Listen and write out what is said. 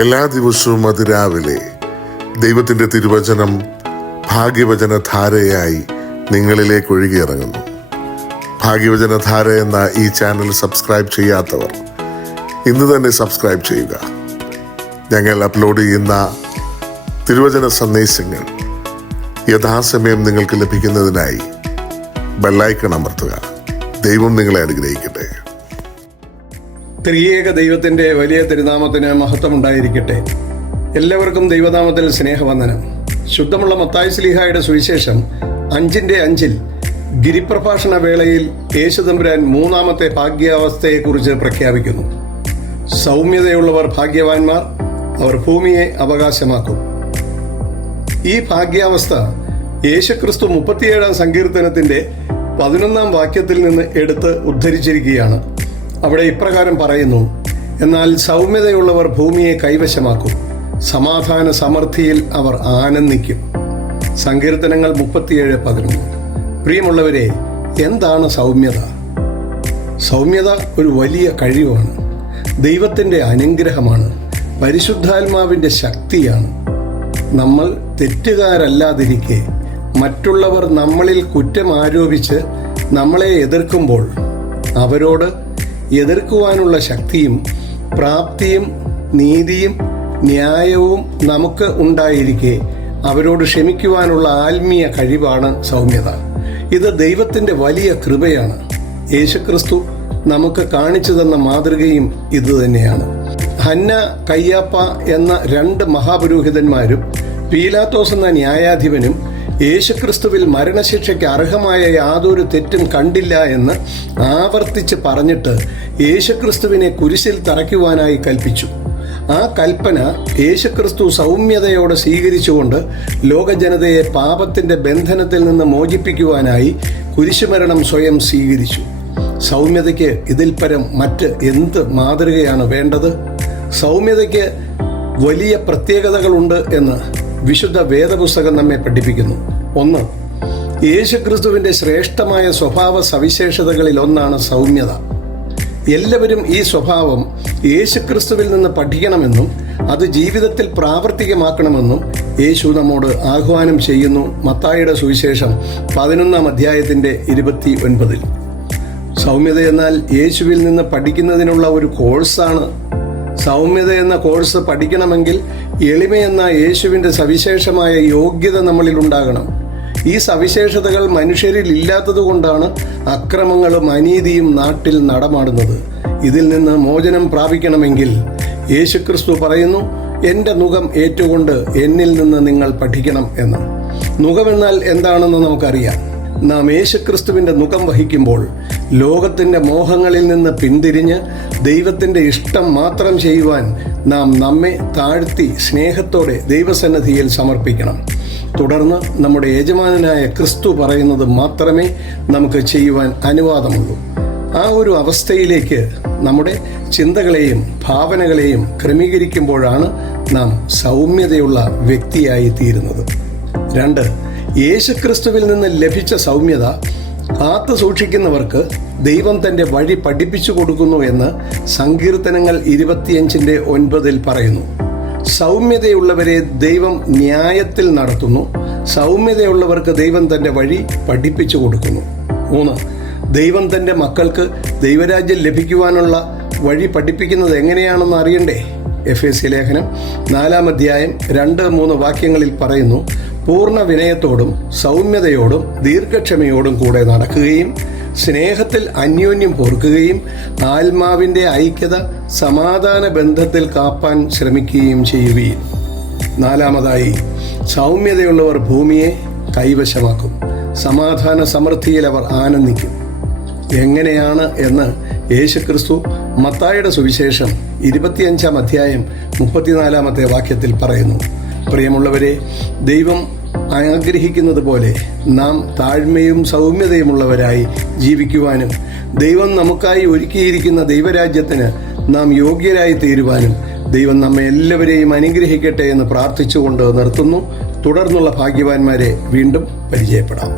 എല്ലാ ദിവസവും അതിരാവിലെ ദൈവത്തിൻ്റെ തിരുവചനം ഭാഗ്യവചനധാരയായി നിങ്ങളിലേക്ക് ഒഴുകിയിറങ്ങുന്നു. ഭാഗ്യവചനധാര എന്ന ഈ ചാനൽ സബ്സ്ക്രൈബ് ചെയ്യാത്തവർ ഇന്ന് തന്നെ സബ്സ്ക്രൈബ് ചെയ്യുക. ഞങ്ങൾ അപ്ലോഡ് ചെയ്യുന്ന തിരുവചന സന്ദേശങ്ങൾ യഥാസമയം നിങ്ങൾക്ക് ലഭിക്കുന്നതിനായി ബെല്ലൈക്കൺ അമർത്തുക. ദൈവം നിങ്ങളെ അനുഗ്രഹിക്കട്ടെ. ത്രിയേക ദൈവത്തിൻ്റെ വലിയ തിരുനാമത്തിന് മഹത്വമുണ്ടായിരിക്കട്ടെ. എല്ലാവർക്കും ദൈവനാമത്തിൽ സ്നേഹവന്ദനം. ശുദ്ധമുള്ള മത്തായി ശ്ലീഹായുടെ സുവിശേഷം 5:5 ഗിരിപ്രഭാഷണ വേളയിൽ യേശുതമ്പുരാൻ മൂന്നാമത്തെ ഭാഗ്യാവസ്ഥയെക്കുറിച്ച് പ്രഖ്യാപിക്കുന്നു. സൗമ്യതയുള്ളവർ ഭാഗ്യവാന്മാർ, അവർ ഭൂമിയെ അവകാശമാക്കും. ഈ ഭാഗ്യാവസ്ഥ യേശുക്രിസ്തു 37-ാം സങ്കീർത്തനത്തിൻ്റെ 11-ാം വാക്യത്തിൽ നിന്ന് എടുത്ത് ഉദ്ധരിച്ചിരിക്കുകയാണ്. അവിടെ ഇപ്രകാരം പറയുന്നു: എന്നാൽ സൗമ്യതയുള്ളവർ ഭൂമിയെ കൈവശമാക്കും, സമാധാന സമൃദ്ധിയിൽ അവർ ആനന്ദിക്കും. സങ്കീർത്തനങ്ങൾ 37:11. പ്രിയമുള്ളവരെ, എന്താണ് സൗമ്യത? സൗമ്യത ഒരു വലിയ കഴിവാണ്, ദൈവത്തിൻ്റെ അനുഗ്രഹമാണ്, പരിശുദ്ധാത്മാവിൻ്റെ ശക്തിയാണ്. നമ്മൾ തെറ്റുകാരല്ലാതിരിക്കെ മറ്റുള്ളവർ നമ്മളിൽ കുറ്റം ആരോപിച്ച് നമ്മളെ എതിർക്കുമ്പോൾ അവരോട് എതിർക്കുവാനുള്ള ശക്തിയും പ്രാപ്തിയും നീതിയും ന്യായവും നമുക്ക് ഉണ്ടായിരിക്കെ അവരോട് ക്ഷമിക്കുവാനുള്ള ആത്മീയ കഴിവാണ് സൗമ്യത. ഇത് ദൈവത്തിൻ്റെ വലിയ കൃപയാണ്. യേശുക്രിസ്തു നമുക്ക് കാണിച്ചു തന്ന മാതൃകയും ഇതുതന്നെയാണ്. ഹന്ന, കയ്യാപ്പ എന്ന 2 മഹാപുരോഹിതന്മാരും പീലാത്തോസ് എന്ന ന്യായാധിപനും യേശുക്രിസ്തുവിൽ മരണശിക്ഷയ്ക്ക് അർഹമായ യാതൊരു തെറ്റും കണ്ടില്ല എന്ന് ആവർത്തിച്ച് പറഞ്ഞിട്ട് യേശുക്രിസ്തുവിനെ കുരിശിൽ തറയ്ക്കുവാനായി കൽപ്പിച്ചു. ആ കൽപ്പന യേശുക്രിസ്തു സൗമ്യതയോടെ സ്വീകരിച്ചുകൊണ്ട് ലോകജനതയെ പാപത്തിൻ്റെ ബന്ധനത്തിൽ നിന്ന് മോചിപ്പിക്കുവാനായി കുരിശുമരണം സ്വയം സ്വീകരിച്ചു. സൗമ്യതയ്ക്ക് ഇതിൽ പരം മറ്റ് എന്ത് മാതൃകയാണ് വേണ്ടത്? സൗമ്യതയ്ക്ക് വലിയ പ്രത്യേകതകളുണ്ട് എന്ന് വിശുദ്ധ വേദപുസ്തകം നമ്മെ പഠിപ്പിക്കുന്നു. 1. യേശുക്രിസ്തുവിൻ്റെ ശ്രേഷ്ഠമായ സ്വഭാവ സവിശേഷതകളിൽ ഒന്നാണ് സൗമ്യത. എല്ലാവരും ഈ സ്വഭാവം യേശുക്രിസ്തുവിൽ നിന്ന് പഠിക്കണമെന്നും അത് ജീവിതത്തിൽ പ്രാവർത്തികമാക്കണമെന്നും യേശു നമ്മോട് ആഹ്വാനം ചെയ്യുന്നു. മത്തായിയുടെ സുവിശേഷം 11-ാം അധ്യായത്തിൻ്റെ 29. സൗമ്യത എന്നാൽ യേശുവിൽ നിന്ന് പഠിക്കുന്നതിനുള്ള ഒരു കോഴ്സാണ്. സൗമ്യത എന്ന കോഴ്സ് പഠിക്കണമെങ്കിൽ എളിമയെന്ന യേശുവിൻ്റെ സവിശേഷമായ യോഗ്യത നമ്മളിൽ ഉണ്ടാകണം. ഈ സവിശേഷതകൾ മനുഷ്യരിൽ ഇല്ലാത്തതുകൊണ്ടാണ് അക്രമങ്ങളും അനീതിയും നാട്ടിൽ നടമാടുന്നത്. ഇതിൽ നിന്ന് മോചനം പ്രാപിക്കണമെങ്കിൽ യേശുക്രിസ്തു പറയുന്നു, എൻ്റെ നുകം ഏറ്റുകൊണ്ട് എന്നിൽ നിന്ന് നിങ്ങൾ പഠിക്കണം എന്ന്. നുകമെന്നാൽ എന്താണെന്ന് നമുക്കറിയാം. നാം യേശുക്രിസ്തുവിൻ്റെ നുകം വഹിക്കുമ്പോൾ ലോകത്തിൻ്റെ മോഹങ്ങളിൽ നിന്ന് പിന്തിരിഞ്ഞ് ദൈവത്തിൻ്റെ ഇഷ്ടം മാത്രം ചെയ്യുവാൻ നാം നമ്മെ താഴ്ത്തി സ്നേഹത്തോടെ ദൈവസന്നിധിയിൽ സമർപ്പിക്കണം. തുടർന്ന് നമ്മുടെ യജമാനനായ ക്രിസ്തു പറയുന്നത് മാത്രമേ നമുക്ക് ചെയ്യുവാൻ അനുവാദമുള്ളൂ. ആ ഒരു അവസ്ഥയിലേക്ക് നമ്മുടെ ചിന്തകളെയും ഭാവനകളെയും ക്രമീകരിക്കുമ്പോഴാണ് നാം സൗമ്യതയുള്ള വ്യക്തിയായി തീരുന്നത്. 2. യേശുക്രിസ്തുവിൽ നിന്ന് ലഭിച്ച സൗമ്യത കാത്തു സൂക്ഷിക്കുന്നവർക്ക് ദൈവം തൻ്റെ വഴി പഠിപ്പിച്ചു കൊടുക്കുന്നു എന്ന് സങ്കീർത്തനങ്ങൾ 25:9 പറയുന്നു. സൗമ്യതയുള്ളവരെ ദൈവം ന്യായത്തിൽ നടത്തുന്നു, സൗമ്യതയുള്ളവർക്ക് ദൈവം തൻ്റെ വഴി പഠിപ്പിച്ചു കൊടുക്കുന്നു. 3. ദൈവം തൻ്റെ മക്കൾക്ക് ദൈവരാജ്യം ലഭിക്കുവാനുള്ള വഴി പഠിപ്പിക്കുന്നത് എങ്ങനെയാണെന്ന് അറിയണ്ടേ? എഫേസ്യ ലേഖനം 4-ാം അധ്യായം 2-3 വാക്യങ്ങളിൽ പറയുന്നു: പൂർണ്ണ വിനയത്തോടും സൗമ്യതയോടും ദീർഘക്ഷമയോടും കൂടെ നടക്കുകയും സ്നേഹത്തിൽ അന്യോന്യം പൊറുക്കുകയും ആത്മാവിൻ്റെ ഐക്യത സമാധാന ബന്ധത്തിൽ കാപ്പാൻ ശ്രമിക്കുകയും ചെയ്യുകയും. 4. സൗമ്യതയുള്ളവർ ഭൂമിയെ കൈവശമാക്കും, സമാധാന സമൃദ്ധിയിൽ അവർ ആനന്ദിക്കും. എങ്ങനെയാണ് എന്ന് യേശുക്രിസ്തു മത്തായിയുടെ സുവിശേഷം 25-ാം അധ്യായം 34-ാമത്തെ വാക്യത്തിൽ പറയുന്നു. പ്രിയമുള്ളവരെ, ദൈവം ആഗ്രഹിക്കുന്നത് പോലെ നാം താഴ്മയും സൗമ്യതയുമുള്ളവരായി ജീവിക്കുവാനും ദൈവം നമുക്കായി ഒരുക്കിയിരിക്കുന്ന ദൈവരാജ്യത്തിന് നാം യോഗ്യരായി തീരുവാനും ദൈവം നമ്മെ എല്ലാവരെയും അനുഗ്രഹിക്കട്ടെ എന്ന് പ്രാർത്ഥിച്ചുകൊണ്ട് നിർത്തുന്നു. തുടർന്നുള്ള ഭാഗ്യവാന്മാരെ വീണ്ടും പരിചയപ്പെടാം.